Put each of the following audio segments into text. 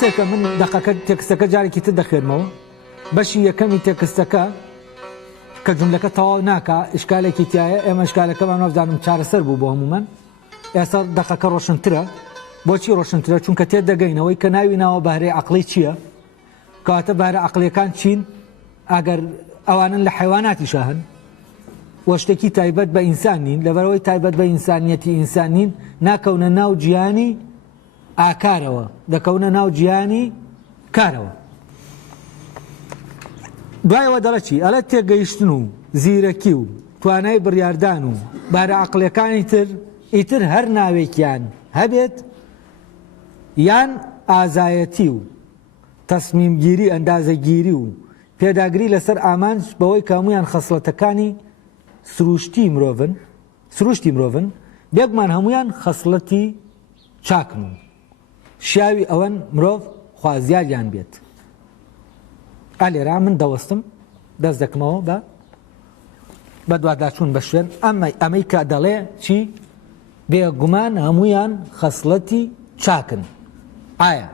سێکە من دەقەکە تێکستەکە جارێکی تر دەخێنمەوە بەشی یەکەمی تێکستەکە کە جملەکە تەواو ناکە ئشکالێکی تایە ئێمە شکالەکەمان نازانم چارەسەر بوو بۆ هەمومان ئێستا دەقەکە ڕۆشنترە بۆچی ڕۆشنترە چونکە تێدەگەینەوەی کە ناوی ناوە بەهرەی عەقڵی چییە کەواتە بەهرە عەقڵیەکان چین ئەگەر ئەوانن لە حیواناتیشە هەن وە شتێکی تایبەت بە ئینسان نین لەبەرەوەی تایبەت بە ئینسانیەتی ئینسان نین ناکەونە ناو گیانی ئاکارەوە دەکەونە ناو گیانی کارەوە دوایەوە دەڵێ چی ئەلە تێگەیشتن و زیرەکی و توانای بڕیاردان و بارە عەقڵیەکانی تر ئیتر هەر ناوێکیان هەبێت یان ئازایەتی و تەسمیمگیری ئەندازەگیری و پێداگری لەسەر ئامانج بەوەی کامویان خەسڵەتەکانی سروشتی مرۆڤن بێگومان هەمویان خەسڵەتی چاکن و شیاوی ئەوەن مرۆڤ خوازیاریان بێت ئالێرا من دەوەستم دەست دەکەمەوە بە دواداچوون بە شوێن ئەمەی کە دەڵێ چی بێگومان هەمویان خەسڵەتی چاکن ئایا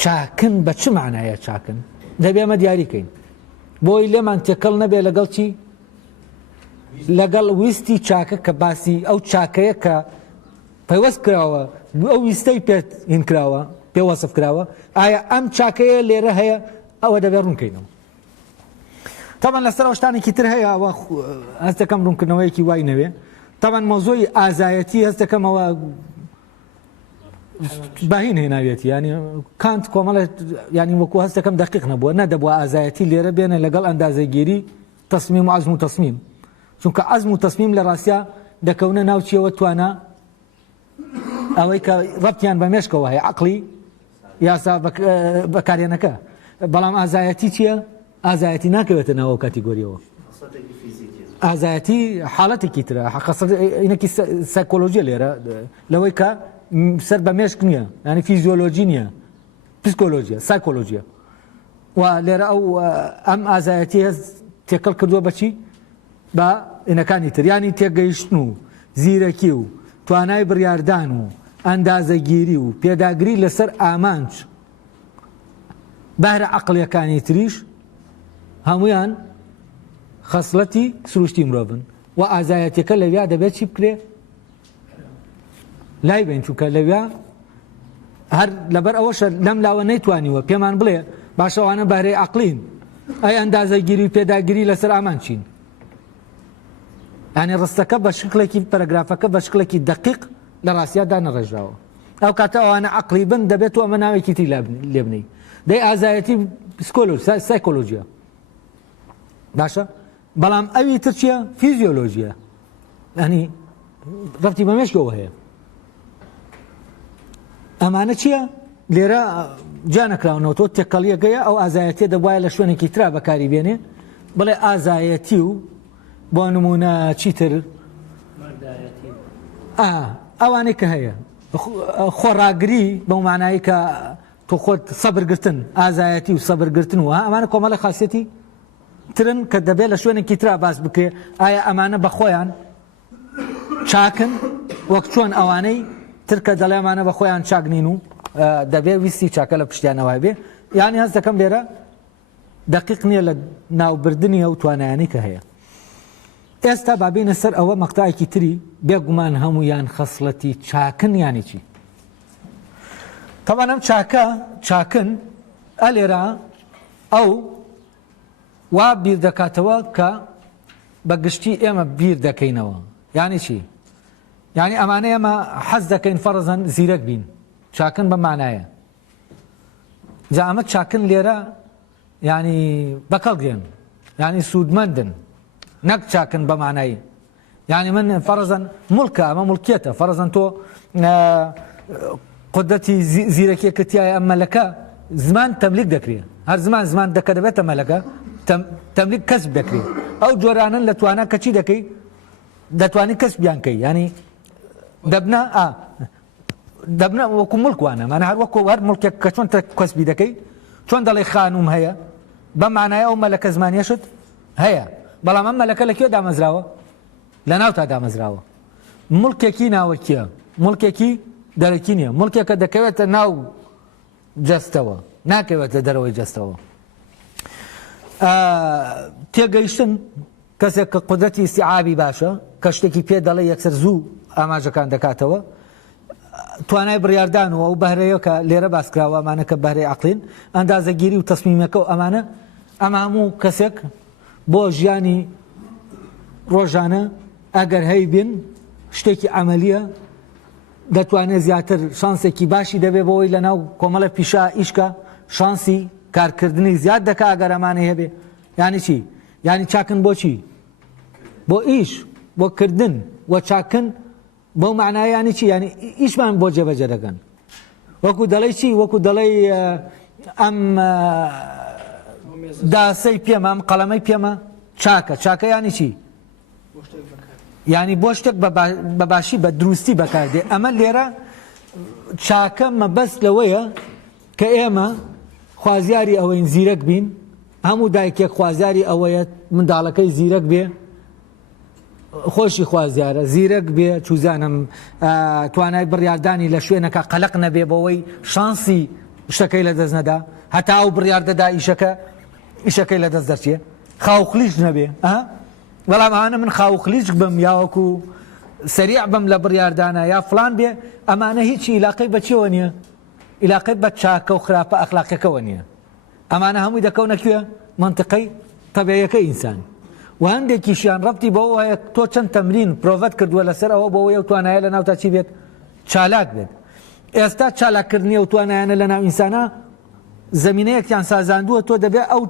چاکن بە چ معنایە چاکن دەبێ ئەمە دیاریکەین بۆی لێمان تێکەڵ نەبێ لەگەڵ چی لەگەڵ ویستی چاکە کە باسی ئەو چاکەیە کە پەیوەست کراوە ئەو ویستەی پێت هین کراوە پێوەسف کراوە ئایا ئەم چاکەیە لێرە هەیە ئەوە دەبێ ڕوونکەینەوە تەمان لەسەر شتانێکی تر هەیە ئەوە هەست دەکەم ڕوونکردنەوەیەکی وای نەوێ تەمان مۆزۆی ئازایەتی هەست دەکەمەوە باهین هێناوێتی ینی کانت کۆمەڵێت ینی وەکو هەست دەکەم دەقیق نەبووە نەدەبووە ئازایەتی لێرە بێنە لەگەڵ ئەندازەگیری تەسمیم و عەزم و تەسمیم چونکە عەزم و تەسمیم لە ڕاستیە دەکەونە ناوچیەوە توانە ئەوەی کە ڕەبتیان بە مێشکەوە هەیە عەقڵی یاسا بەکارێنەکە بەڵام ئازایەتی چییە؟ ئازایەتی ناکەوێتە ناوە کاتیگۆریەوە ئازایەتی حاڵەتێکی ترە حەقەسەینەکی سایکۆلۆژیە لێرە لەوەی کە سەر بە مێشک نییە ینی فیزیۆلۆژی نییە پسیکۆلۆژیە سایکۆلۆژیە و لێرە ئەو ئەم ئازایەتی هەست تێکەڵ کردووە بەچی بە ئینەکانی تر ینی تێگەیشتن و زیرەکی و توانای بڕیاردان و ئەندازەگیری و پێداگری لەسەر ئامانج بەهرە عەقڵیەکانی تریش هەمویان خەسڵەتی سروشتی مرۆڤن و ئازایەتەکە لەویا دەبێت چی بکرێ لای بین چونکە لەویا هەر لەبەر ئەوەشە لەم لاوە نەیتوانیوە پێمان بڵێ باشەوانە بەهرەی عەقڵین ئەی ئەندازەگیری و پێداگری لەسەر ئامان چین ینی ڕستەکە بە شکلێکی پەرەگرافەکە بە شکلێکی دەقیق لە ڕاستیادا نەڕێژراوە ئەو کاتە ئەوانە عەقڵی بن دەبێت و ئەمە ناوێکی تی لێ بنەی دەی ئازایەتی سایکۆلۆژیە باشە بەڵام ئەوی تر چییە فیزیۆلۆژیە ینی ڕەبتی بە مێشکەوە هەیە ئەمانە چییە لێرە جا نەکراونەوە تۆ تێکەڵیەکەیە ئەو ئازایەتیە دەبواە لە شوێنێکی ترا بەکاری بێنێ بڵێ ئازایەتی و بۆ نمونە چیتر ئەوانەی کە هەیە خۆڕاگری بەو مانایی کە تۆ خۆت سەبرگرتن ئازایەتی و سەبرگرتن و ئەمانە کۆمەڵی خاصیەتی ترن کە دەبێت لە شوێنێکی ترا باس بکرێ ئایا ئەمانە بە خۆیان چاکن وەک چۆن ئەوانەی ترکە دەڵێمانە بە خۆیان چاکنین و دەبێت ویستی چاکە لە پشتیانەوە بێ یانی هەست دەکەم لێرە دەقیق نییە لە ناوبردننی ئەو توانایانی کە هەیە ئێستا بابینە سەر ئەوە مەقتایەکی تری بێگومان هەمویان خەسڵەتی چاکن یانی چی تەوانم چاکن ئەلێرە ئەو وا بیر دەکاتەوە کە بە گشتی ئێمە بیر دەکەینەوە یانی چی یعنی ئەمانە ئێمە حەز دەکەین فەرزەن زیرەک بین چاکن بە مانایە جا ئەمە چاکن لێرە ینی بەکەڵگرێن ینی سوودمەندن نەک چاکن بە مانایی ینی من فەرزەن مڵکە ئەمە مڵکیەتە فەرزەن تۆ قودەتی زیرەکیەکەتیایە ئەم مەلەکە زمان تەملیک دەکرێت هەر زمان دەکە دەبێتە مەلەکە تەملیک کەسب دەکرێت ئەو جۆرانن لە توانە کە چی دەکەی دەتوانی کەسبیان کەی ینی دەبنە وەکو مڵکوانە مانە هەر وەکو هەر مڵکێک کە چۆن کەسبی دەکەی چۆن دەڵێ خانوم هەیە بە مانایە ئەو مەلەکە زمانیەشت هەیە بەڵام ئەم مەلەکە لەکوێ دامەزراوە لە ناو تا دامەزراوە مڵکێکی ناوەکیە مڵکێکی دەرەکی نییە مڵکێکە دەکەوێتە ناو جەستەوە ناکەوێتە دەرەوەی جەستەوە تێگەیشتن کەسێک کە قودرەتی ئیستیعابی باشە کە شتێکی پێ دەڵێ یەکسەر زوو ئاماژەکان دەکاتەوە توانای بڕیاردانەوە و بەهرەیە کە لێرە باسکراوە ئەمانە کە بەهرەی عەقڵین ئەندازەگیری و تەسمیمەکە و ئەمانە ئەمە هەموو کەسێک بۆ ژیانی ڕۆژانە ئەگەر هەی بین شتێکی عەمەلیە دەتوانێت زیاتر شانسێکی باشی دەبێ بۆەوەی لەناو کۆمەڵە پیشە ئیشکە شانسی کارکردنی زیاد دەکا ئەگەر ئەمانە هەبێ یانی چی؟ یانی چاکن بۆ چی؟ بۆ ئیش بۆ کردن وە چاکن بۆ معنای یانی چی؟ یانی ئیشمان بۆ جێبەجێ دەکەن وەکو دەڵێ چی؟ وەکو دەڵێ ئەم داسەی پێمە ئەم قەڵەمەی پێمە چاکە یانی چی؟ یعنی بۆ شتێک بە باشی بە دروستی بەکاردێ ئەمە لێرە چاکە مەبەست لەوەیە کە ئێمە خوازیاری ئەوەین زیرەک بین هەموو دایکێک خوازیاری ئەوەیە منداڵەکەی زیرەک بێ خۆشی خوازیارە زیرەک بێ چوزانم توانای بڕیاردانی لە شوێنەکە قەلق نەبێ بەوەی شانسی شتەکەی لە دەست نەدا هەتا ئەو بڕیاردەدا ئیشەکەی لە دەست دەچێ خاوخلیش نەبێ بەڵام ئەمانە من خاوخلیش بم یاوەکو سەریع بم لە بڕیاردانە یا فلان بێ ئەمانە هیچی عیلاقەی بەچێوە نییە عیلاقەی بە چاکە و خراپە ئەخلاقیەکەوە نییە ئەمانە هەمووی دەکەونەکوێ منطقەی تەبیعیەکەی ئینسان و هەندێکیشیان ڕەبتی بەوە هەیە تۆ چەند تەمرین پرۆڤەت کردووە لەسەر ئەوە بەوەی ئەو توانایە لە ناو تا چی بێت چالاک بێت ئێستا چالاکردنی ئەو توانایانە لە ناو ئینسانە زەمینەیەکیان سازاندووە تۆ دەبێت ئەو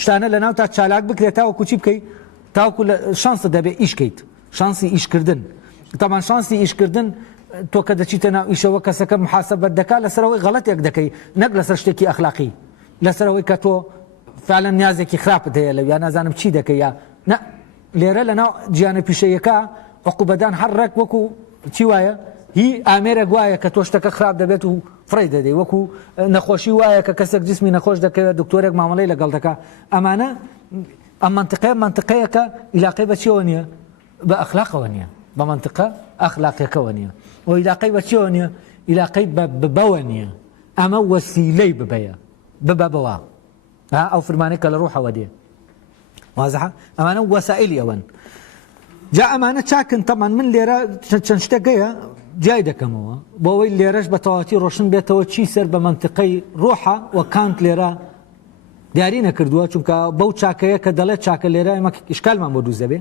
شتانە لە ناو تا چالاک بکرێت تاوەکو چی بکەیت تاوکو شانسە دەبێت ئیشکەیت شانسی ئیشکردن تامان شانسی ئیشکردن تۆ کە دەچیتە ناو ئیشەوە کەسەکە محاسەبەت دەکات لەسەرەوەی غەڵەتێک دەکەی نەک لەسەر شتێکی ئەخلاقی لەسەرەوەی کە تۆ فعلا نیازێکی خراپت هەیە لەو یا نازانم چی دەکەی یا نە لێرە لەناو گیانە پیشەیەکە عقوبەدان هەر ڕێک وەکو چی وایە هی ئامێرێک وایە کە تۆ شتەکە خراپ دەبێت و فڕی دەدەی وەکو نەخۆشی وایە کە کەسێک جسمی نەخۆش دەکەوێت دکتۆرێک مامەڵەی لەگەڵ دەکا ئەمانە ئەم منطقەیەکە عیلاقەی بەچیەوە نییە بە ئەخلاقەوە نییە بە منطقە ئەخلاقیەکەوە نییە و عیلاقەی بەچیەوە نییە عیلاقەی ببەوە نییە ئەمە وەسیلەی ببەیە ببەوە ئەو فرمانێک کە لە ڕوحەوە دێ وازحە ئەمانە وەسائلی ئەوەن جا ئەمانە چاکن تەمان من لێرە چەند شتێکەیە جای دەکەمەوە بۆەوەی لێرەش بە تەواتی ڕۆشن بێتەوە چی سەر بە منطقەی ڕوحە و کانت لێرە دیاری نەکردووە چونکە بەو چاکەیە کە دەڵێت چاکە لێرە ئێمە ئیشکالمان بۆ دروست دەبێ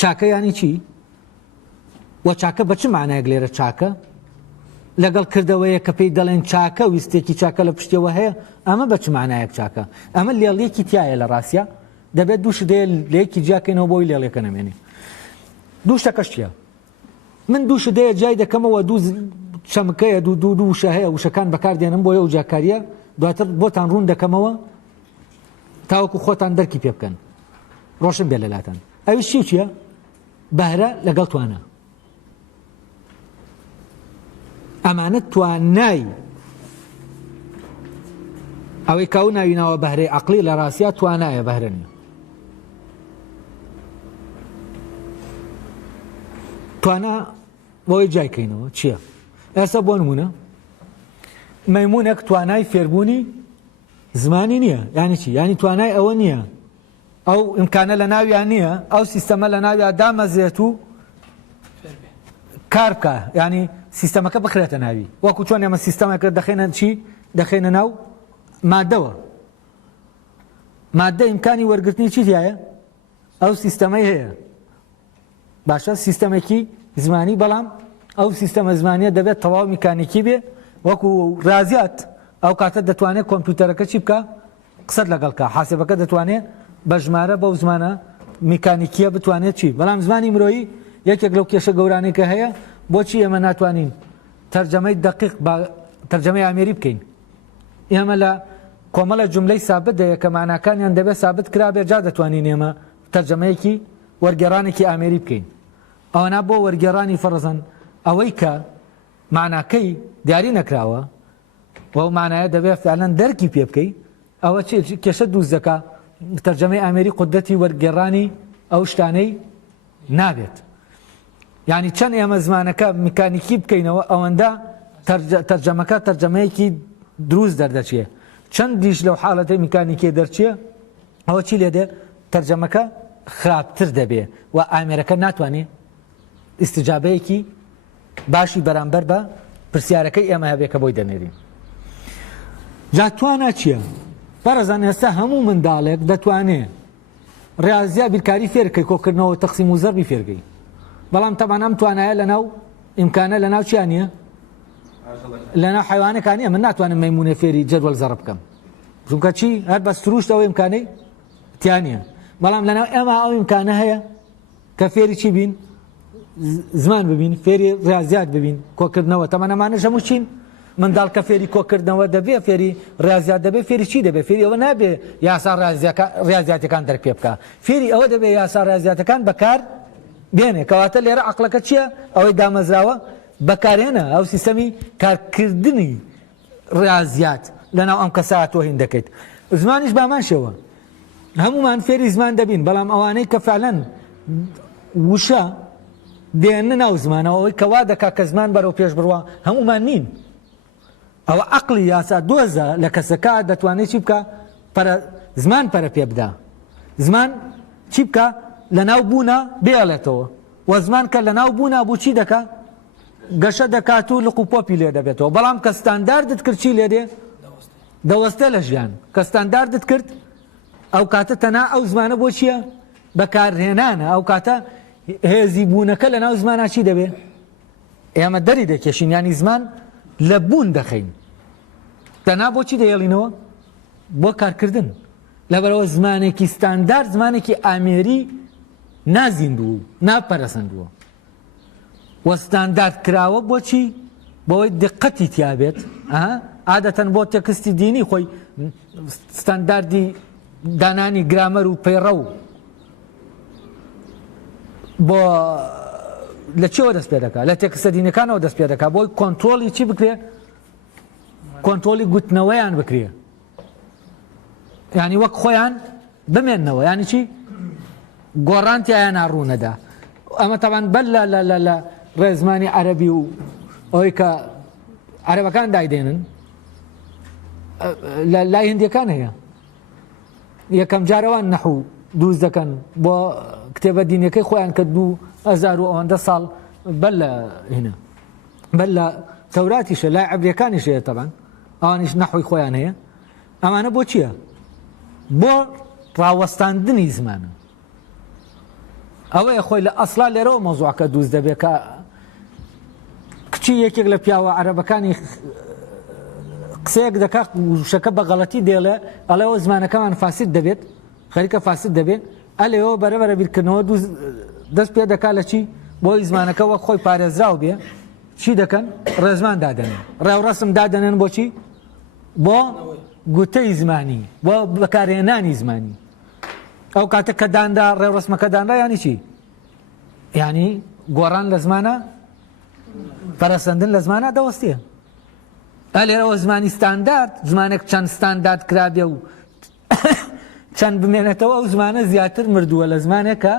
چاکە ینی چی؟ وە چاکە بە چ معنایەک لێرە چاکە لەگەڵ کردەوەیە کە پێی دەڵێن چاکە ویستێکی چاکە لە پشتەوە هەیە ئەمە بە چ معنایەک چاکە ئەمە لێڵیەکی تایە لە ڕاستە دەبێت دووش دێ لەیەکی جیاکەینەوە بۆی لێڵێکە نەمێنێ دوو شتەکەش چییە؟ من دووش دەیە جای دەکەمەوە دوو چەمکەیە دوو وشە هەیە وشەکان بەکاردێنم بۆ ئەو جاکاریە دواتر بۆتان ڕوون دەکەمەوە تاوەکو خۆتان دەرکی پێ بکەن ڕۆشن بێ لەلاتان ئەوی چی و چییە؟ بەهرە لەگەڵ توانە ئەمانە توانای ئەوەی کاو ناویناوە بەهرەی عەقڵی لە ڕاستیا توانایە بەهرە نییە توانە بۆی جایکەینەوە چییە؟ ئێستا بۆ نمونە مەیمونێک توانای فێربوونی زمانی نییە یانی چی؟ یانی توانای ئەوە نییە ئەو ئیمکانە لە ناویان نییە ئەو سیستەمە لە ناویان دامەزێت و کار بکە یعنی سیستەمەکە بخرێتە ناوی وەکو چۆن ئێمە سیستەمەکە دەخێنە چی؟ دەخێنە ناو مادەوە مادە ئیمکانی وەرگرتنی چی هەیە؟ ئەو سیستەمەی هەیە باشە سیستەمێکی زمانی بەڵام ئەو سیستەمە زمانیە دەبێت تەواو میکانیکی بێ وەکو رازیات ئەو کاتە دەتوانێت کۆمپیوتەرەکە چی بکە؟ قسەت لەگەڵکە حاسێبەکە دەتوانێت بە ژمارە بەو زمانە میکانیکیە بتوانێت چی؟ بەڵام زمانی مرۆیی یەکێک لەو کێشە گەورانێکە هەیە بۆچی ئێمە ناتوانین تەرجەمەی دقیق تەرجەمەی ئامێری بکەین ئێمە لە کۆمەڵە جملەی سابت دەیە کە معناکانیان دەبێت سابت کرابێ جا دەتوانین ئێمە تەرجەمەیەکی وەرگێڕانێکی ئامێری بکەین ئەوەنا بۆ وەرگێڕانی فەرزەن ئەوەی کە معناکەی دیاری نەکراوە و ئەو معنایە دەبێت فعلەن دەرکی پێ بکەی ئەوە کێشە دروست دەکا تەرجەمەی ئامێری قودرەتی وەرگێڕانی ئەو شتانەی نابێت یعنی چەند ئێمە زمانەکە میکانیکی بکەینەوە ئەوەندە تەرجەمەکە تەرجەمەیەکی دروست دەردەچێ چەند دیش لەو حاڵەتە میکانیکی دەرچێ ئەوە چی لێ دێ تەرجەمەکە خراپتر دەبێ و ئامێرەکە ناتوانێت ئیستیجابەیەکی باشی بەرامبەر بە پرسیارەکەی ئێمە هەبێ کە بۆی دەنێرین. جا توانە چییە؟ بەڕێزان ئێستا هەموو منداڵێک دەتوانێت ڕاضیە بیرکاری فێرکەی کۆکردنەوە تەقسیم و زەربی فێرگەی، بەڵام تەمان ئەم توانایە لەناو ئیمکانە لەناو چیان نییە؟ لەناو حیوانەکان نییە. من ناتوانم مەیمونە فێری جەدوەڵ زەڕ بکەم چونکە چی هەر بە سروشت ئەوە ئیمکانەی تیان نییە، بەڵام لەناو ئێمە ئەو ئیمکانە هەیە کە فێری چی بین؟ زمان ببین، فێری ڕاضیات ببین، کۆکردنەوە. تەمەنەمانە هەموو چین منداڵ کە فێری کۆکردنەوە دەبێ، فێری ڕاضیات دەبێ، فێری چی دەبێ؟ فێری ئەوە نابێ یاسا ڕاضیاتەکان دەرک پێ بکە، فێری ئەوە دەبێ یاسا ڕاضیاتەکان بەکار بێنێ. کەواتە لێرە عەقڵەکە چییە؟ ئەوەی دامەزراوە بەکارهێنە ئەو سیستەمی کارکردنی ڕاضیات لەناو ئەم کەسات تۆ هین دەکەیت. زمانیش بامان شێوە هەمومان فێری زمان دەبین، بەڵام ئەوانەی کە فعلەن وشە دێنە ناو زمانەوە ئەوەی کەوا دەکا کە زمان بەرەو پێش بڕوە هەمومان نین. ئەوە عەقڵی یاسا دۆزە لە کەسەکە دەتوانێت چی بکە؟ زمان پەرە پێ بدا، زمان چی بکە؟ لە ناو بوونە بێڵێتەوە، و زمان کە لە ناو بوونە بوو چی دەکە؟ گەشە دەکات و لق و پۆپی لێ دەبێتەوە. بەڵام کە ستانداردت کرد چی لێ دێ؟ دەوەستە لە ژیان. کە ستانداردت کرد ئەو کاتە تەنا ئەو زمانە بۆ چییە؟ بەکارهێنانە. ئەو کاتە هێزی بوونەکە لە ناو زمانە چی دەبێ؟ ئێمە دەری دەکێشین، ینی زمان لە بوون دەخەین. تەنا بۆ چی دەهێڵینەوە؟ بۆ کارکردن. لەبەرەوە زمانێکی ستاندارد زمانێکی ئامێری نازیندوو ناپەرەسەندووە و ستاندارد کراوە بۆچی؟ بۆی دقەتی تیابێت. عادەتەن بۆ تێکستی دینی خۆی ستانداردی دانانی گرامەر و پەیڕە و بۆ لە چێوە دەست پێ دەکات؟ لە تێکستە دینەکانەوە دەست پێ دەکات بۆی کۆنترۆلی چی بکرێ؟ کۆنترۆلی گوتنەوەیان بکرێ، ینی وەک خۆیان بمێننەوە. ینی چی؟ گۆڕانتیان ناڕوونەدا. ئەمە تەوان بەر لە ڕێزمانی عەرەبی و ئەوەی کە عەرەبەکان دایدێنن لای هیندیەکان هەیە. یەکەم جارەوان نەحوو دروست دەکەن بۆ کتێبە دینیەکەی خۆیان کە 2000 ساڵ بەر لە هینە بەر لە تەوراتیشە، لای عەبریەکانیش هەیە تەبان، ئەوانیش نەحوی خۆیان هەیە. ئەمانە بۆ چییە؟ بۆ ڕاوەستاندنی زمانە. ئەوەیە خۆی لە ئەسڵا لێرەوە مەوزوعەکە دروست دەبێت کە کچی یەکێک لە پیاوە عەرەبەکانی قسەیەک دەکات وشەکە بە غەڵەتی دێڵێ، ئەڵێەوە زمانەکەمان فاسد دەبێت، خەریکە فاسد دەبێت، ئەلێەوە بەرەبەرە بیرکردنەوە دەست پێ دەکات لە چی؟ بۆی زمانەکە وەک خۆی پارێزراو بێ چی دەکەن؟ ڕێزمان دادەنێن، ڕێوڕەسم دادەنێن. بۆچی؟ بۆ گوتەی زمانی، بۆ بەکارهێنانی زمانی. ئەو کاتە کە داندا ڕێوڕەسمەکە داندا ینی چی؟ ینی گۆڕان لە زمانە، پەرەسەندن لە زمانە دەوەستیە. ئەلێرەوە زمانی ستاندارد، زمانێک چەند ستاندارد کرابێ و چەند بمێنێتەوە ئەو زمانە زیاتر مردووە لە زمانێک کە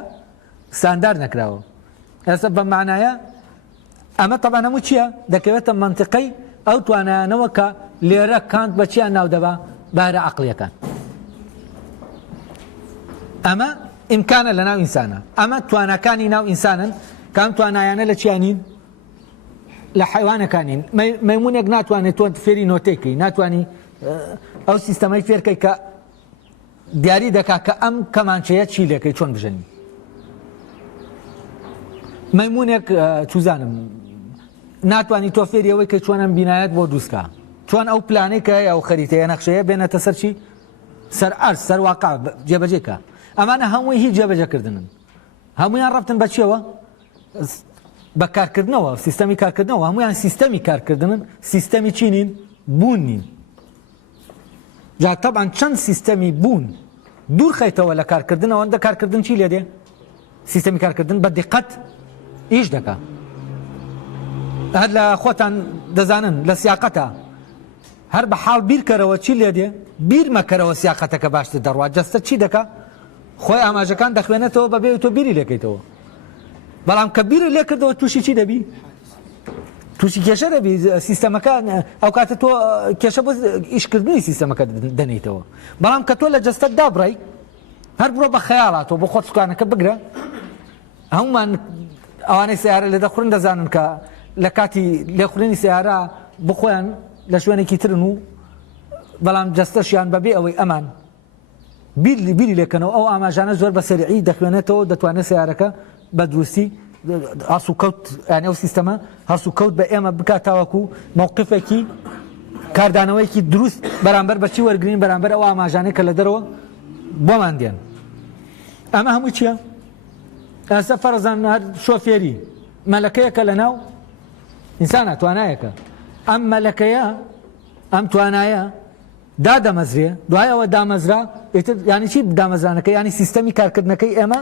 ستاندارد نەکراوە. ئێستا بە معنایە ئەمە تەبان هەموو چییە؟ دەکەوێتە منتیقەی ئەو توانایانەوە کە لێرە کانت بە چیان ناو دەبا؟ بارە عەقڵیەکان. ئەمە ئیمکانە لە ناو ئینسانە، ئەمە توانەکانی ناو ئینسانن کە ئەم توانایانە لە چیانین؟ لە حیوانەکانین. مەیمونێک ناتوانێت تۆ فێری نۆتێکی، ناتوانی ئەو سیستەمەی فێرکەی کە دیاری دەکات کە ئەم کەمانچەیە چی لێکەی چۆن بژەنی. مەیمونێک چوزانم ناتوانی تۆ فێری ئەوەی کە چۆنم بینایەت بۆ دروستکە، چۆن ئەو پلانەی کە ئەو خەریتەیە نەخشەیە بێنێتە سەر چی؟ سەر ئەرز، سەر واقع جێبەجێکە. ئەمانە هەمووی هیچ جێبەجێکردنن، هەمویان ڕەبتن بە چیەوە؟ بە کارکردنەوە، سیستەمی کارکردنەوە. هەمویان سیستەمی کارکردنن، سیستەمی چی نین؟ بوون نین. جا تەبعاً چەند سیستەمی بوون دوور خەیتەوە لە کارکردنەوە، ئەوەندە کارکردن چی لێ دێ؟ سیستەمی کارکردن بە دقت ئیش دەکا. هەر لە خۆتان دەزانن لە سیاقەتە هەر بە حاڵ بیرکەرەوە چی لێ دێ؟ بیر مەکەرەوە سیاقەتەکە باشتر دەڕوات. جەستە چی دەکا؟ خۆی ئاماژەکان دەخوێنێتەوە بەبێ تۆ بیری لێکەیتەوە. بەڵام کە بیری لێ کردەوە تووشی چی دەبی؟ تووشی کێشە دەبی سیستەمەکە ئەو کاتە تۆ کێشە بۆ ئیشکردنی سیستەمەکە دەنیتەوە. بەڵام کە تۆ لە جەستەت دابڕی هەر بڕۆ بە خەیاڵاتەوە بۆ خۆت سوکانەکە بگرە. هەمومان ئەوانەی سیارە لێ دەخورن دەزانن کە لە کاتی لێخورێنی سیارە بخۆیان لە شوێنێکی ترن و بەڵام جەستەشیان بەبێ ئەوەی ئەمان بیری لێکەنەوە ئەو ئاماژانە زۆر بە سەریعی دەخوێنێتەوە دەتوانێت سیارەکە بە دروستی هەڵس و کەوت یانی ئەو سیستەمە هەڵس و کەوت بە ئێمە بکات تاوەکو مووقفێکی کاردانەوەیکی دروست بەرامبەر بەچی وەرگرین بەرامبەر ئەو ئاماژانەی کە لە دەرەوە بۆمان دێن. ئەمە هەموو چییە؟ ئەستا فەرزان هەر شۆفێری مەلەکەیەکە لە ناو ئینسانە توانایەکە ئەم مەلەکەیە ئەم توانایە دادەمەزرێ دوای ئەوە دامەزرا ینی چی دامەزرانەکە ینی سیستەمی کارکردنەکەی ئێمە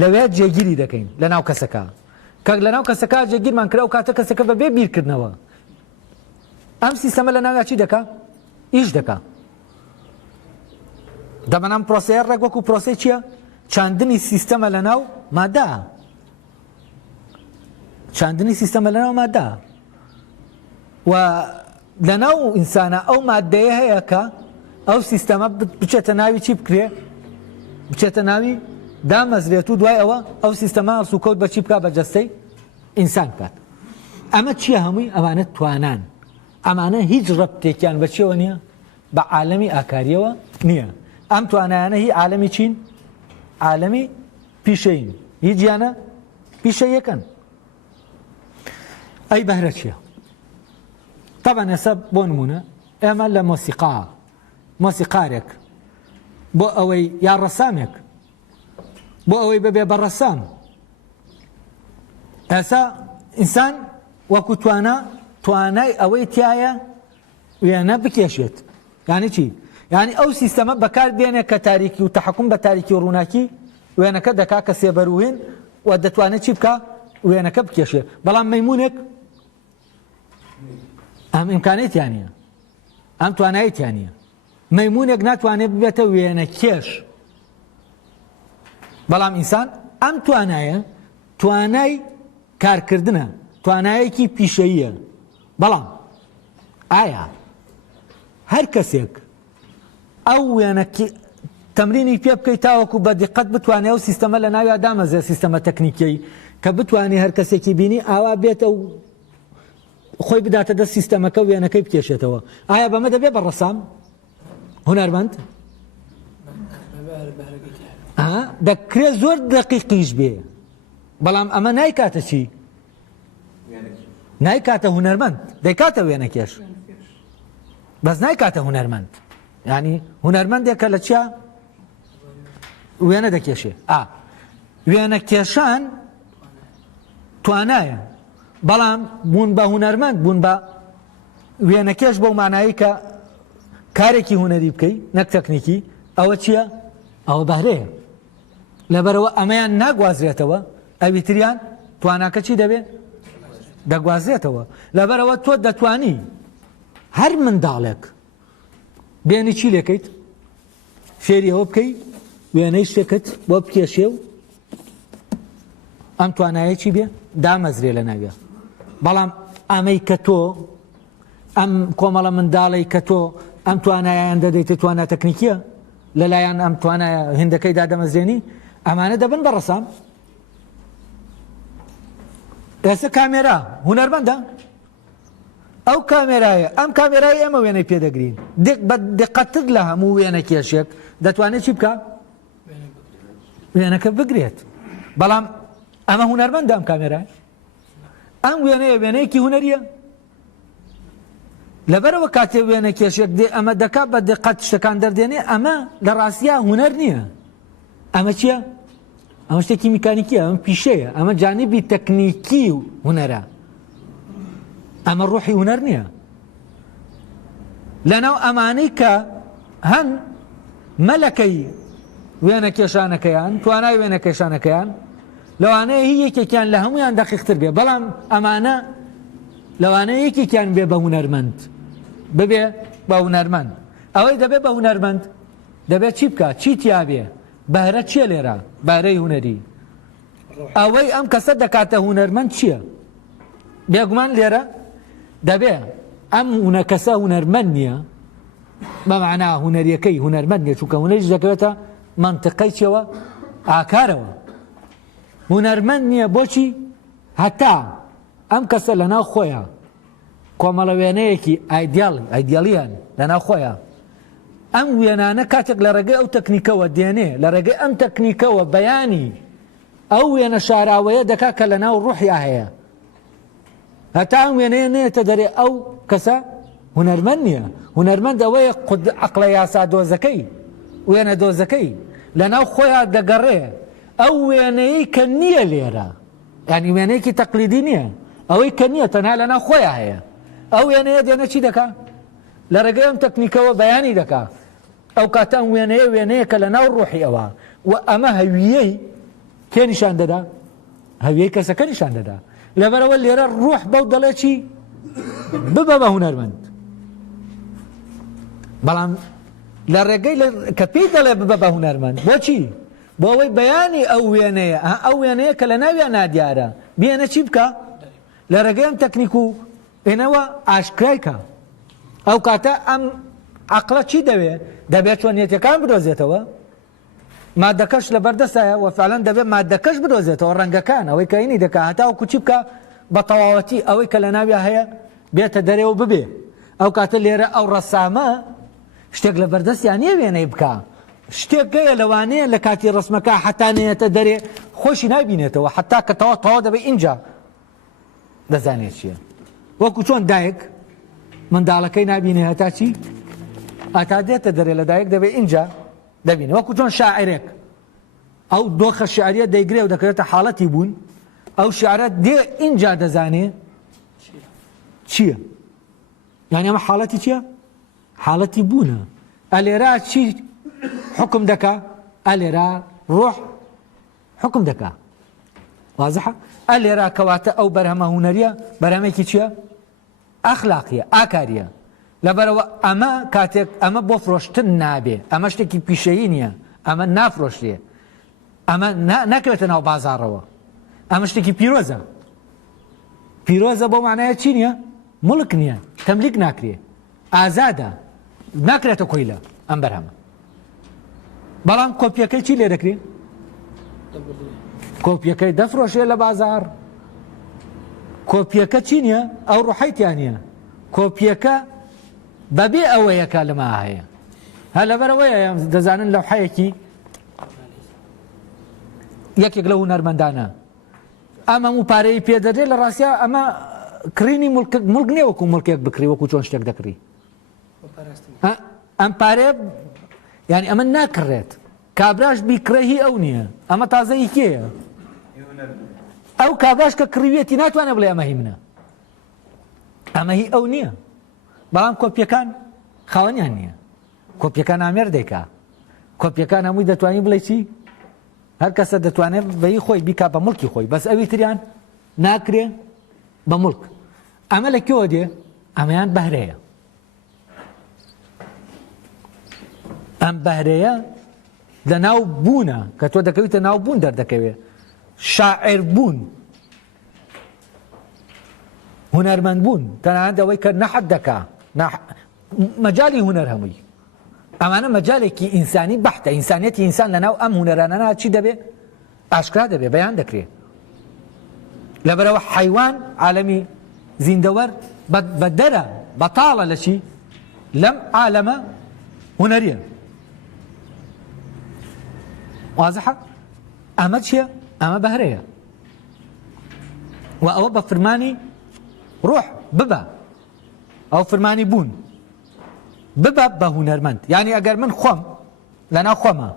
لەوێ جێگیری دەکەین لە ناو کەسەکە کە لە ناو کەسەکە جێگیرمان کرا و کاتە کەسەکە بەبێ بیرکردنەوە ئەم سیستەمە لە ناویا چی دەکا؟ ئیش دەکا. دەمەنام پرۆسەیە ڕێک وەکو پرۆسەی چییە؟ چاندنی سیستەمە لە ناو مادە چاندنی سیستەمە لە ناو مادە و لە ناو ئینسانە ئەو مادەیە هەیە کە ئەو سیستەمە بچێتە ناوی چی بکرێ؟ بچێتە ناوی دامەزرێت و دوای ئەوە ئەو سیستەمە سوکەوت بە چی بکات بە جەستەی ئینسان بکات. ئەمە چییە؟ هەمووی ئەوانە توانان ئەمانە هیچ ڕەبتێکیان بەچیەوە نییە؟ بە عالەمی ئاکاریەوە نییە. ئەم توانایانە هی عالەمی چین؟ عالەمی پیشەین هیچ گیانە پیشەیەکەن. ئەی بەهرە چییە؟ طبعا ئێستا بۆ نمونە ئێمە لە مۆسیقارێک بۆ ئەوەی یا ڕەسامێک بۆ ئەوەی ببێ بە ڕەسام ئێستا ئینسان وەکو توانای ئەوەی تایە وێنە بکێشێت. یعنی چی؟ یعنی ئەو سیستەمە بەکار بێنێ کە تاریکی و تەحکوم بە تاریکی و ڕووناکی وێنەکە دەکا کە سێبەروهێن و دەتوانێت چی بکە؟ وێنەکە بکێشێ. بەڵام مەیمونێک ئەم ئیمکانێتیان نییە ئەم توانایەتیان نییە. مەیمونێک ناتوانێت ببێتە وێنە کێش. بەڵام ئینسان ئەم توانای کارکردنە توانایەکی پیشەییە. بەڵام ئایا هەر کەسێک ئەو وێنەکی تەمرینی پێ بکەیت تاوەکو بە دیقەت بتوانێت ئەو سیستەمە لە ناوی دامەزێت سیستەمە تەکنیکیەی کە بتوانێت هەر کەسێکی بینی ئاوا بێتە و خۆی بداتە دەست سیستەمەکە وێنەکەی بکێشێتەوە. ئایا بەمە دەبێت بە ڕەسام هونەرمەند؟ دەکرێت زۆر دەقیقیش بێ بەڵام ئەمە نایکاتە چی؟ نایکاتە هونەرمەند دەیکاتە وێنەکێش بەس نایکاتە هونەرمەند. یعنی هونەرمەندێکە لە چیا وێنە دەکێشێ. وێنە کێشان توانایە بەڵام بوون بە هونەرمەند بوون بە وێنەکێش بەو مانایی کە کارێکی هونەری بکەی نەک تەکنیکی ئەوە چییە؟ ئەوە بەهرەیە. لەبەرەوە ئەمەیان ناگوازرێتەوە ئەویتریان تواناکە چی دەبێت؟ دەگوازرێتەوە. لەبەرەوە تۆ دەتوانی هەر منداڵێک بێنی چی لێکەیت؟ فێری ئەوە بکەی وێنەی شتێکت بۆ بکێشێ و ئەم توانایە چی بێ؟ دامەزرێ لە ناویە. بەڵام ئەمەی کە تۆ ئەم کۆمەڵە منداڵی کە تۆ ئەم توانایان دەدەیتە توانە تەکنیکیە لەلایەن ئەم توانایە هێندەکەی دادەمەزرێنی ئەمانە دەبن بە ڕەسام. ئێستا کامێرا هونەرمەندە؟ ئەو کامێرایە ئەم کامێرای ئێمە وێنەی پێدەگرین بە دقەتتر لە هەموو وێنە کێشێک دەتوانێت چی بکە؟ وێنەکە بگرێت. بەڵام ئەمە هونەرمەندە ئەم کامێرای؟ ئەم وێنەیە وێنەیەکی هونەریە؟ لەبەرەوە کاتێ وێنە کێشێک دێ ئەمە دەکات بە دقەت شتەکان دەردێنێ ئەمە لە ڕاستیە هونەر نییە. ئەمە چییە؟ ئەمە شتێکی میکانیکیە ئەمە پیشەیە ئەمە جانیبی تەکنیکی و هونەرە. ئەمە ڕوحی هونەر نییە. لەناو ئەمانەی کە هەن مەلەکەی وێنە کێشانەکەیان توانای وێنە کێشانەکەیان لەوانەیە هی یەکێکیان لە هەمویان دەقیقتر بێ بەڵام ئەمانە لەوانەیە یەکێکیان بێ بە هونەرمەند ببێ بە هونەرمەند. ئەوەی دەبێت بە هونەرمەند دەبێت چی بکات؟ چی تیا بێ؟ بەهرە چیە لێرە؟ بەهرەی هونەری. ئەوەی ئەم کەسە دەکاتە هونەرمەند چییە؟ بێگومان لێرە دەبێ ئەم کەسە هونەرمەند نییە بەمعنا هونەریەکەی هونەرمەند نیە چونکە هونەریش دەکەوێتە منتقەی چێوە ئاکارەوە هونەرمەند نییە بۆچی هەتا ئەم کەسە لەناو خۆیان کۆمەڵە وێنەیەکی ئایدیالیان لەناو خۆیان ئەم وێنانە کاتێک لە ڕێگەی ئەو تەکنیکەوە دێنێ لە ڕێگەی ئەم تەکنیکەوە بەیانی ئەو وێنە شاراوەیە دەکا کە لەناو ڕوحیا هەیە هەتا ئەم وێنەیە نێتە دەرێ ئەو کەسە هونەرمەند نییە هونەرمەند ئەوەیە عەقڵە یاسا دۆزەکەی وێنە دۆزەکەی لەناو خۆیان دەگەڕێ ئەو وێنەیەی کە نییە لێرە یعنی وێنەیەکی تەقلیدی نییە ئەوەی کە نییە تەنها لەناو خۆیان هەیە ئەو وێنەیە دێنە چی دەکا لە ڕێگەی ئەم تەکنیکەوە بەیانی دەکا ئەو کاتە ئەم وێنەیە کە لەناو ڕوحی ئەوە و ئەمە هەویەی کێ نیشان دەدا هەویەی کەسەکە نیشان دەدا لەبەرەوە لێرە ڕوح بەو دەڵێ چی ببە بە هونەرمەند بەڵام لە ڕێگەی کە پێی دەڵێ ببە بە هونەرمەند بۆچی بۆ ئەوەی بەیانی ئەو وێنەیە کە لە ناویان نادیارە بێنە چی بکە لە ڕێگەی ئەم تەکنیک و ئێنەوە ئاشکرایکە ئەو کاتە ئەم عەقڵە چی دەبێت چۆنیەتەکان بدۆزێتەوە مادەکەش لە بەردەستایە و فعلەن دەبێت مادەکەش بدۆزێتەوە ڕەنگەکان ئەوەی کە هینی دەکات هەتا وەکو چی بکە بە تەواوەتی ئەوەی کە لە ناویە هەیە بێتە دەرێ و ببێ ئەو کاتە لێرە ئەو ڕەسامە شتێک لە بەردەستیان نییە وێنەی بکە شتێک گەیە لەوانەیە لە کاتی ڕسمەکە حتا نێتە دەرێ خۆشی نابینێتەوە حتا کە تەواو دەبێت اینجا دەزانێت چییە وەکو چۆن دایک منداڵەکەی نابینێ هەتا چی ئاتا دێتە دەرێ لە دایک دەبێت اینجا دەبینێ وەکو چۆن شاعرێک ئەو دۆخە شعریە دەیگرێ و دەکرێتە حاڵەتی بوون ئەو شعرە دێ اینجا دەزانێ چییە یعنی ئەمە حاڵەتی چییە حاڵەتی بوونە ئەلێرا چی حکم دەکا ئەلێرا ڕۆح حکم دەکا وازحە ئەلێرا کەواتە ئەو بەرهەمە هونەریە بەرهەمێکی چییە ئەخلاقیە ئاکاریە لەبەرەوە ئەمە کاتێک ئەمە بۆ فرۆشتن نابێ ئەمە شتێکی پیشەیی نییە ئەمە نافرۆشتێ ئەمە نەکرێتە ناو بازاڕەوە ئەمە شتێکی پیرۆزە بۆ معنایە چی نییە مڵک نییە تەملیک ناکرێ ئازادە ناکرێتە کۆیلە ئەم بەرهەمە بەڵام کۆپیەکەی چی لێ دەکرێ کۆپیەکەی دەفرۆشێ لە بازار کۆپیەکە چی نییە ئەو ڕوحەیتیان نییە کۆپیەکە بەبێ ئەوەیەکە لەما هەیە هە لەبەرەوەیە دەزانن لەو حەیەکی یەکێک لە هونەرمەندانە ئەمە و پارەی پێدەدرێت لە ڕاستیا ئەمە کڕینی مڵک نییە وەکو مڵکێک بکری وەکو چۆن شتێک دەکری ئەم پارێ یعنی ئەمە ناکڕێت کابراش بیکڕێهی ئەو نییە ئەمە تازەی کێیە ئەو کابراش کە کڕویەتی ناتوانێت بڵێ ئەمە هی منە ئەمە هی ئەو نییە بەڵام کۆپیەکان خاوەنیان نییە کۆپیەکان ئامێر دەیکا کۆپیەکان هەمووی دەتوانی بڵێ چی هەر کەسە دەتوانێت بەی خۆی بیکا بە مڵکی خۆی بەس ئەوی تریان ناکرێ بە مڵک ئەمە لە کێوە دێ ئەمەیان بەهرەیە ئەم بەهرەیە لە ناو بوونە کە تۆ دەکەویتە ناو بوون دەردەکەوێت شاعر بوون هونەرمەند بوون تەنانەت ئەوەی کە نەحەت دەکا مەجاڵی هونەر هەمووی ئەمانە مەجالێکی ئینسانی بەحتە ئینسانیەتی ئینسان لە ناو ئەم هونەرانەنا چی دەبێت ئاشکرا دەبێت بەیان دەکرێت لەبەرەوە حەیوان عالەمی زیندەوەر بە دەرە بەتاڵە لە چی لەم عالەمە هونەریە وازحە ئەمە چییە ئەمە بەهرەیە و ئەوە بە فرمانی ڕۆح ببە ئەو فرمانی بوون ببە بە هونەرمەند یعنی ئەگەر من خۆم لەناو خۆمە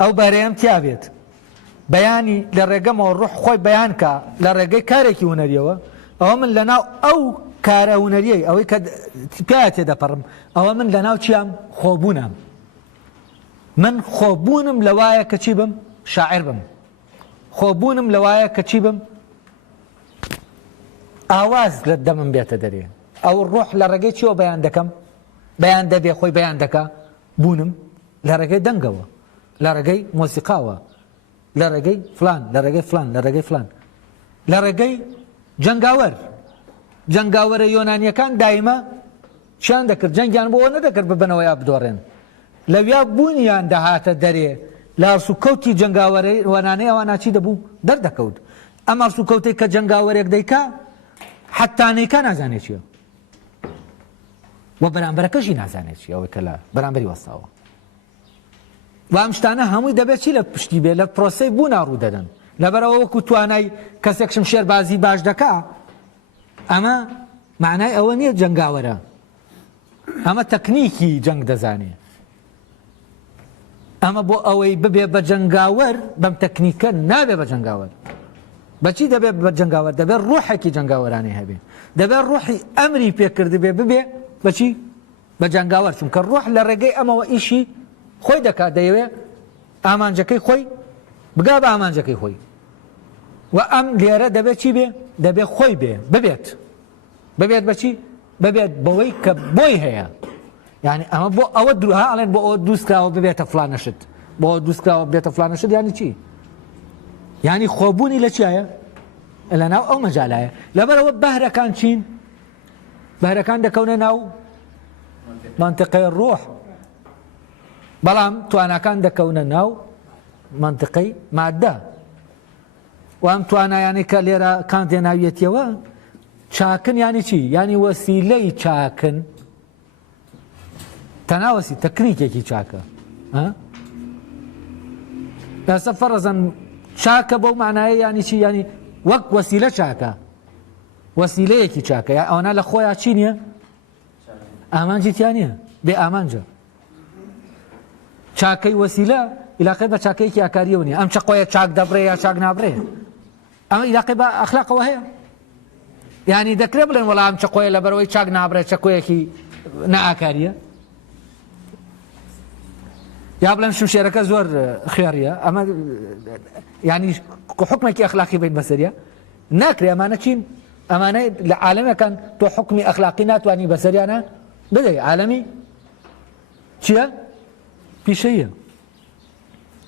ئەو بەرەیەم تیا بێت بەیانی لە ڕێگەمەوە ڕوح خۆی بەیان کە لە ڕێگەی کارێکی هونەریەوە ئەوە من لەناو ئەو کارە هونەریەی ئەوەی کە پێیان تێدەپەڕم ئەوە من لەناو چیام خۆبوونم من خۆبوونم لەوایە کە چی بم شاعر بم خۆبوونم لەوایە کە چی بم ئاواز لە دەمم بێتە دەرێ ئەو ڕۆح لە ڕێگەی چیەوە بەیان دەکەم بەیان دەبێ خۆی بەیان دەکا بوونم لە ڕێگەی دەنگەوە لە ڕێگەی مۆسیقاوە لە ڕێگەی فلان لە ڕێگەی فلان لە ڕێگەی فلان لە ڕێگەی جەنگاوەرە یۆنانیەکان دایمە چیان دەکرد جەنگیان بۆ نەدەکرد ببنەوەی بدۆڕێن لەویا بوونیان دەهاتە دەرێ لە ئەرسوکەوتی جەنگاوەرەی وەنانەی ئەوان چی دەبوو دەردەکەوت ئەم ئەرسوکەوتەی کە جەنگاوەرێک دەیکا حەتانەیەکە نازانێت چییە و بەرامبەرەکەشی نازانێت چی ئەوەی کە لە بەرامبەری وەستاوە و ئەم شتانە هەمووی دەبێت چی لە پشتی بێ لە پرۆسەی بوونا ڕوو دەدەن لەبەرەوە وەکو توانای کەسێک شمشێربازی باش دەکا ئەمە معنای ئەوە نییە جەنگاوەرە ئەمە تەکنیکی جەنگ دەزانێت ئەمە بۆ ئەوەی ببێ بە جەنگاوەر بەم تەکنیکە نابێ بە جەنگاوەر بەچی دەبێت بە جەنگاوەر دەبێت ڕوحێکی جەنگاوەرانی هەبێ دەبێت ڕوحی ئەمری پێکردی ببێ بەچی بە جەنگاوەر چونکە ڕوح لە ڕێگەی ئەمەوە ئیشی خۆی دەکات دەیەوێت ئامانجەکەی خۆی بگا بە ئامانجەکەی خۆی و ئەم لێرە دەبێت چی بێ دەبێت خۆی بێ ببێت بەچی ببێت بەوەی کە بۆی هەیە یعنی ئەمە بۆ ئەوە ئەڵێن بۆ ئەوە دروستکراوە ببێتە فلانەشت بۆ ئەوە دروستکراوە بێتە فلانەشت یانی چی یعنی خۆبوونی لە چیایە لە ناو ئەو مەجالایە لەبەرەوە بەهرەکان چین بەهرەکان دەکەونە ناو منطقەی ڕۆح بەڵام تواناکان دەکەونە ناو منطقەی مادە و ئەم توانایانی کە لێرە کان تێناویەتیەوە چاکن یانی چی یانی وەسیلەی چاکن تەناوەسی تەکنیکێکی چاکە ئێستا فەرەزەن چاکە بەو معنایە یانی چی ینی وەک وەسیلە چاکە وەسیلەیەکی چاکە یا ئەوانە لە خۆیان چی نییە ئامانجی تیان نییە بێ ئامانجە چاکەی وەسیلە علاقەی بە چاکەیەکی ئاکاریەوە نییە ئەم چقۆیە چاک دەبڕێ یا چاک نابڕێ ئەمە علاقەی بە ئەخلاقەوە هەیە یعنی دەکرێت بڵێن وەڵام ئەم چقۆیە لەبەرەوەی چاک نابڕێ چقۆیەکی نەئاکاریە یا بڵێن شمشێرەکە زۆر خێریە ئەمە ینی حکمێکی ئەخلاقی بین بەسەریە ناکرێ ئەمانە چین ئەمانەی لە عالەمەکان تۆ حکمی ئەخلاقی ناتوانی بەسەریانە بدەی عالەمی چییە پیشەیە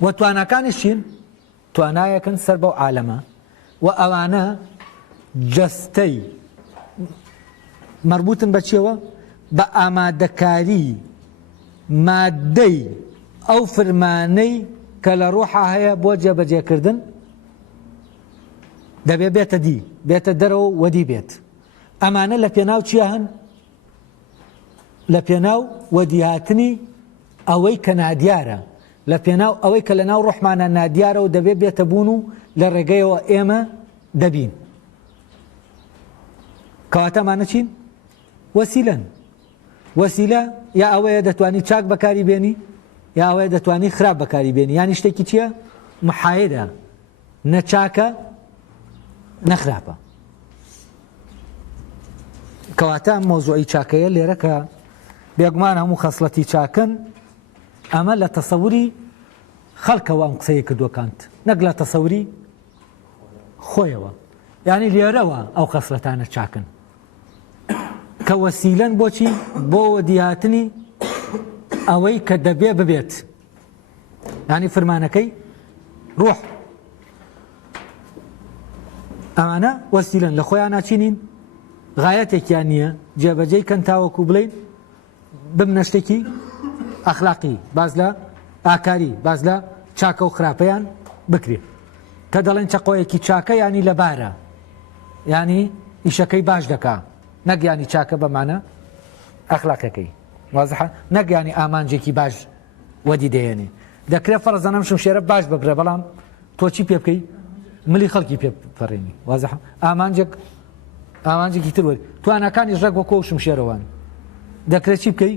و تواناکانیش چین توانایەکەن سەر بەو عالەمە و ئەوانە جەستەی مربوطن بە چیەوە بە ئامادەکاری مادەی ئەو فرمانەی کە لە ڕۆحا هەیە بۆ جێبەجێکردن دەبێ بێتە دی بێتە دەرەوە وەدی بێت ئەمانە لە پێناو چیە هەن لە پێناو وەدیهاتنی ئەوەی کە نادیارە لە پێناو ئەوەی کە لە ناو ڕۆحمانە نادیارە و دەبێت بێتە بوون و لە ڕێگەیەوە ئێمە دەبین کەواتەمانە چین وەسیلەن وەسیلە یا ئەوەیە دەتوانی چاک بەکاری بێنی یا ئەوەیە دەتوانی خراپ بەکاری بێنی یانی شتێکی چییە محایدە نەچاکە نەخراپە کەواتە مۆزوعی چاکەیە لێرە کە بێگومان هەموو خەسڵەتی چاکن ئەمە لە تەسەوری خەڵکەوە ئەم قسەیە کردووەکانت نەک لە تەسەوری خۆیەوە یعنی لێرەوە ئەو خەسڵەتانە چاکن کە وەسیلەن بۆچی بۆ وەدیهاتنی ئەوەی کە دەبێ ببێت یعنی فرمانەکەی ڕۆح ئەمانە وەسیلەن لە خۆیان ناچینین غایەتێکیان نییە جێبەجێی کەن تاوەکو بڵین بمنە شتێکی ئەخلاقی باز لە ئاکاری باز لە چاکە و خراپەیان بکرێت کە دەڵێن چەقۆیەکی چاکە ینی لەبارە ینی ئیشەکەی باش دەکا نەک ینی چاکە بەمانە ئەخلاقەکەی وازحە نەک ینی ئامانجێکی باش وەدی دەهێنێ دەکرێت فەرزانەم شمشێرە باش ببرێ بەڵام تۆ چی پێ بکەی ملی خەڵکی پێ بپەڕێنی وازحە ئامانجێکی تر وەری توانەکانی ڕێک وەکۆ و شمشێرەوان دەکرێت چی بکەی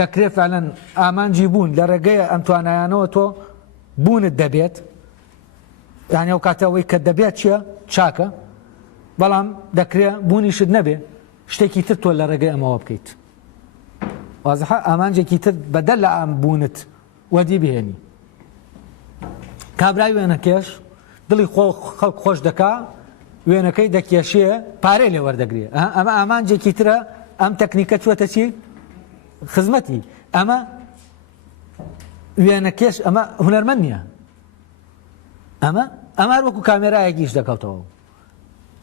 دەکرێت فعلەن ئامانجی بوون لە ڕێگەیە ئەم توانایانەوە تۆ بوونت دەبێت یعنی ئەو کاتەوەی کە دەبێت چییە چاکە بەڵام دەکرێت بوونیشت نەبێ شتێکی تر تۆ لە ڕێگەی ئەمەوە بکەیت وازحە ئامانجێکی تر بەدەل لە ئەم بوونت وەدی بهێنی کابرای وێنەکێش دڵی خەڵک خۆش دەکا وێنەکەی دەکێشێ پارەی لێ وەردەگرێ ئەمە ئامانجێکی ترە ئەم تەکنیکە چوەتە چی خزمەتی ئەمە وێنەکێش ئەمە هونەرمەند نییە ئەمە وەکو کامێرایەکیش دەکەوتەوە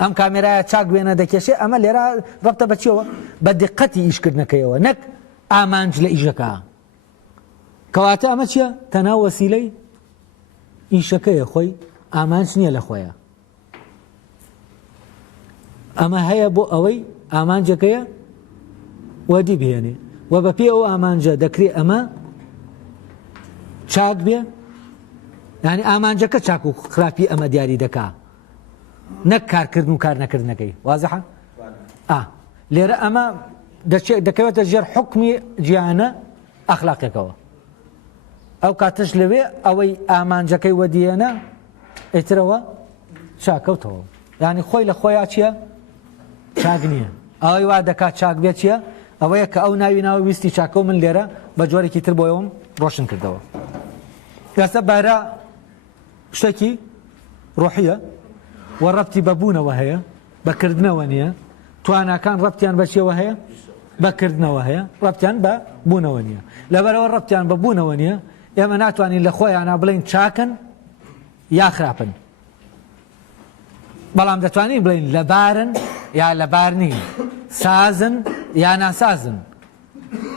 ئەم کامێرایە چاک وێنە دەکێشێ ئەمە لێرە ڕەبتە بە چیەوە بە دقەتی ئیشکردنەکەیەوە نەک ئامانج لە ئیشەکە کەواتە ئەمە چییە تەنها وەسیلەی ئیشەکەیە خۆی ئامانج نییە لە خۆیە ئەمە هەیە بۆ ئەوەی ئامانجەکەیە وەدی بهێنێ و بە پێ ئەو ئامانجە دەکرێت ئەمە چاک بێ یعنی ئامانجەکە چاک و خراپی ئەمە دیاری دەکا نەک کارکردن و کار نەکردنەکەی وازەحە لێرە ئەمە دەکەوێتە ژێر حوکمی گیانە ئەخلاقێکەوە ئەو کاتەش لەوێ ئەوەی ئامانجەکەی وەدیێنە ئیترەوە چاکەوتەوە یعنی خۆی لە خۆیان چییە چاک نییە ئەوەی وا دەکات چاک بێت چییە ئەوەیە کە ئەو ناوی ناوی ویستی چاکە و من لێرە بە جۆرێکی تر بۆیەوەم ڕۆشن کردەوە ئێستا بارە شتێکی ڕۆحیە و ڕەبتی بەبوونەوە هەیە بەکردنەوە نییە تواناکان ڕەبتیان بە چیەوە هەیە بەکردنەوە هەیە ڕەبتیان بە بوونەوە نییە لەبەرەوە ڕەبتیان بە بوونەوە نییە ئێمە ناتوانین لە خۆیانە بڵین چاکن یا خراپن بەڵام دەتوانین بڵین لەبارن یا لەبار نین سازن یا ناسازن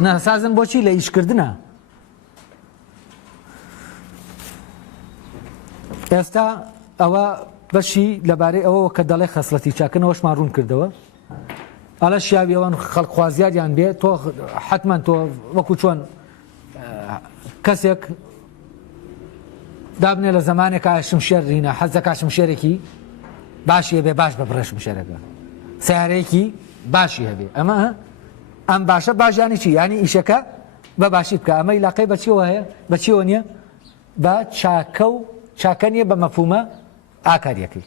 ناسازن بۆچی لە ئیشکردنە ئێستا ئەوە بەشی لەبارەی ئەوەوە کە دەڵێ خەسڵەتی چاکردنەوەشمان ڕوون کردەوە ئەلە شیاویەوەن خەڵخوازیاریان بێ تۆ حتمما تۆ وەکو چۆن کەسێک دابنێ لە زمانێک شمشێر رینە حەزەکە شمشێرێکی باشی هەبێ باش بەبڕێ شمشێرەکە سیارەیەکی باشی هەبێ ئەمە ئەم باشە باشیانی چی ینی ئیشەکە بە باشی بکە ئەمە علاقەی بەچیەوە هەیە بەچیەوە نییە بە چاکە و چاکە نییە بە مەفهومە ئاکاریەکەی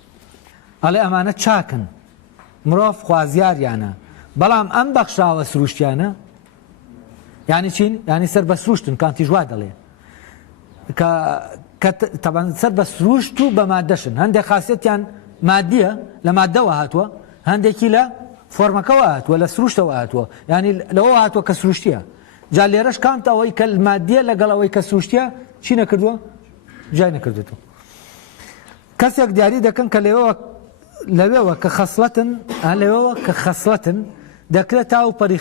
ئەڵێ ئەمانە چاکن مرۆڤ خوازیاریانە بەڵام ئەم بەخشاوە سروشتیانە یعنی چین ینی سەر بە سروشتن کانتی ژوا دەڵێ کە تەبەن سەر بە سروشت و بە مادەشن هەندێک خاسێتیان مادیە لە مادەوە هاتووە هەندێکی لە فۆرمەکەەوە هاتووە لە سروشتەوە هاتووە ینی لەوە هاتووە کە سروشتیە جا لێرەش کامتەوەی کە مادیە لەگەڵ ئەوەی کە سروشتیە چی نەکردووە جای نەکردێتەوە کەسێک دیاری دەکەن کە لەوێەوە کە خەسڵەتن لەوێەوە کە خەسڵەتن دەکرێت تا و پەری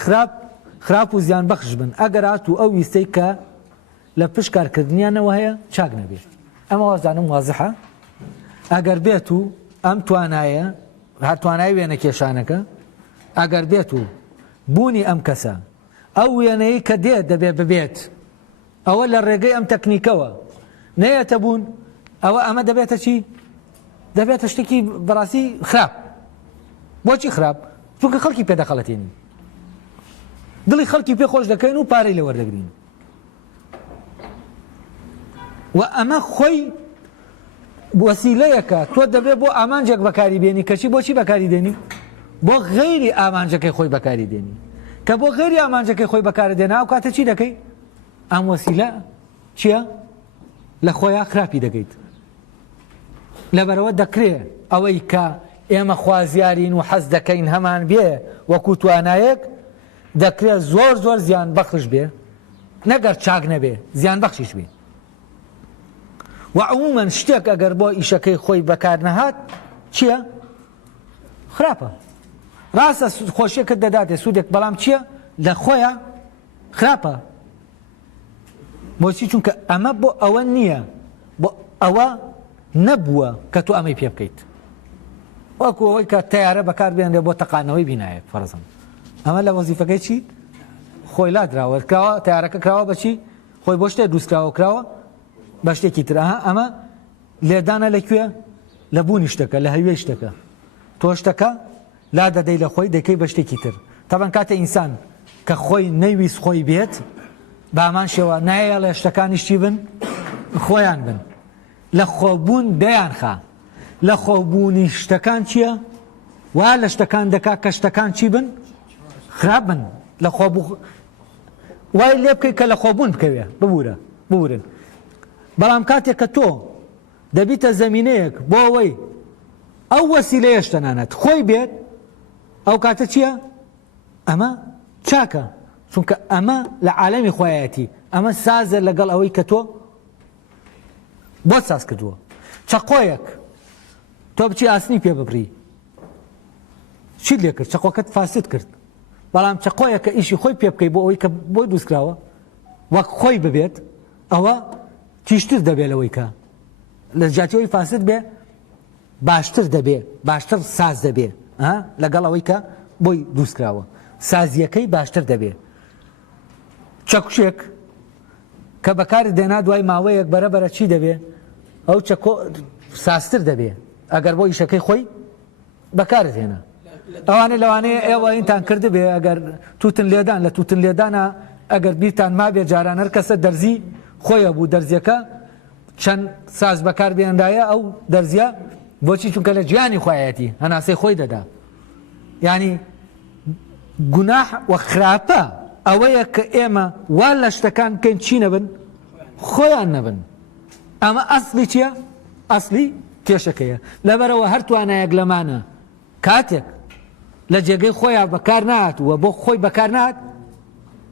خراپ و زیان بەخش بن ئەگەر هاتوو ئەو ویستەی کە لە پشت کارکردنیانەوە هەیە چاک نەبێت ئەمە وازانم وازەحە ئەگەر بێت و ئەم توانایە هەر توانای وێنە کێشانەکە ئەگەر بێت و بوونی ئەم کەسە ئەو وێنەی کە دێت دەبێت ببێت ئەوە لە ڕێگەی ئەم تەکنیکەوە نەیەتە بوون ئەمە دەبێتە چی دەبێتە شتێکی بەڕاستی خراپ بۆچی خراپ چونکە خەڵکی پێدەخەڵەتێنین دڵی خەڵکی پێ خۆش دەکەین و پارەی لێ وەردەگرین و ئەمە خۆی وەسیلەیەکە تۆ دەبێت بۆ ئامانجێک بەکاری بێنی کەچی بۆچی بەکاری دێنی بۆ غەیری ئامانجەکەی خۆی بەکاری دێنی کە بۆ غەیری ئامانجەکەی خۆی بەکارە دێنا ئەو کاتە چی دەکەی ئەم وەسیلە چییە لە خۆیان خراپی دەکەیت لەبەرەوە دەکرێت ئەوەی کە ئێمە خوازیارین و حەز دەکەین هەمان بێ وەکو توانایەک دەکرێت زۆر زۆر زیان بەخش بێ نەگەر چاک نەبێ زیان بەخشیش بێ و عمومەن شتێک ئەگەر بۆ ئیشەکەی خۆی بەکار نەهات چییە خراپە ڕاستە خۆشیەکەت دەداتێ سوودێک بەڵام چییە لە خۆیان خراپە بۆچی چونکە ئەمە بۆ ئەوە نییە بۆ ئەوە نەبووە کە تۆ ئەمەی پێ بکەیت وەکو ئەوەی کە تەیارە بەکار بێنێ بۆ تەقانەوەی بینایەک فەرزم ئەمە لە وەزیفەکەی چی خۆی لادراوە کراوە تەیارەکە کراوە بەچی خۆی بۆ شتێک دروستکراوە کراوە بە شتێکی تر ئەمە لێدانە لەکوێ لە بوونی شتەکە لە هەوێ شتەکە تۆ شتەکە لا دەدەی لە خۆی دەکەی بە شتێکی تر تەبەن کاتە ئینسان کە خۆی نەیویست خۆی بێت بامان شێوە نایە شتەکانیشتی بن خۆیان بن لە خۆبوون دەیان خا لە خۆبوونی شتەکان چییە وا لە شتەکان دەکا کە شتەکان چی بن خراپ بن لە خۆبوو وای لێ بکەی کە لە خۆبوون بکەوێ ببورن بەڵام کاتێک کە تۆ دەبیتە زەمینەیەک بۆ ئەوەی ئەو وەسیلەیە تەنانەت خۆی بێت ئەو کاتە چییە ئەمە چاکە چونکە ئەمە لە عالەمی خۆیەتی ئەمە سازە لەگەڵ ئەوەی کە تۆ بۆ ساز کردووە چەقۆیەک تۆ بچی ئاسنی پێ ببڕی چیت لێ کرد چەقۆکەت فاسد کرد بەڵام چەقۆیەکە ئیشی خۆی پێ بکەی بۆ ئەوەی کە بۆی دروستکراوە وەک خۆی ببێت ئەوە تیشتر دەبێت لەوەی کە لە جاتیەوەی فاسد بێ باشتر دەبێ باشتر ساز دەبێ لەگەڵ ئەوەی کە بۆی دروستکراوە سازیەکەی باشتر دەبێ چەکوشێک کە بەکاری دێنا دوای ماوەیەک بەرەبەرە چی دەبێ ئەو چەکۆ سازتر دەبێ ئەگەر بۆ ئیشەکەی خۆی بەکارت هێنا ئەوانە لەوانەیە ئێوە ئینتان کرد بێ ئەگەر توتن لێدان لە توتن لێدانە ئەگەر بیرتان مابێ جاران هەر کەسە دەرزی خۆیە بوو دەرزیەکە چەند ساز بەکار بێندایە ئەو دەرزیە بۆچی چونکە لە گیانی خۆیەتی هەناسەی خۆی دەدا ینی گوناح و خراپە ئەوەیە کە ئێمە وا لە شتەکان بکەین چی نەبن خۆیان نەبن ئەمە ئەسلی چییە ئەسلی کێشەکەیە لەبەرەوە هەر توانایەک لەمانە کاتێک لە جێگەی خۆیان بەکار نهاتووە بۆ خۆی بەکار نهات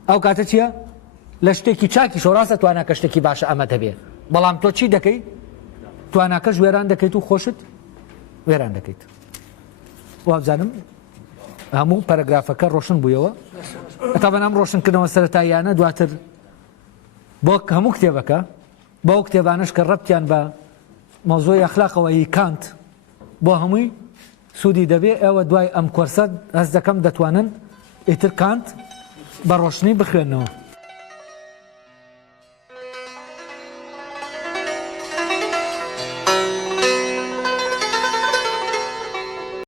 ئەو کاتە چییە لە شتێکی چاکی شۆڕاستە تواناکە شتێکی باشە ئەمە دەبێ بەڵام تۆ چی دەکەی تواناکەش وێران دەکەیت و خۆشت وێران دەکەیت وابزانم هەموو پەرەگرافەکە ڕۆشن بوویەوە ئەتا بەنام ڕۆشنکردنەوە سەرەتاییانە دواتر بۆ هەموو کتێبەکە بۆ کتێبانش کە ڕەبتیان بە مۆزۆی ئەخلاقەوەی کانت بۆ هەمووی سوودی دەبێ ئێوە دوای ئەم کۆرسە هەست دەکەم دەتوانن ئیتر کانت بە ڕۆشنی بخوێنەوە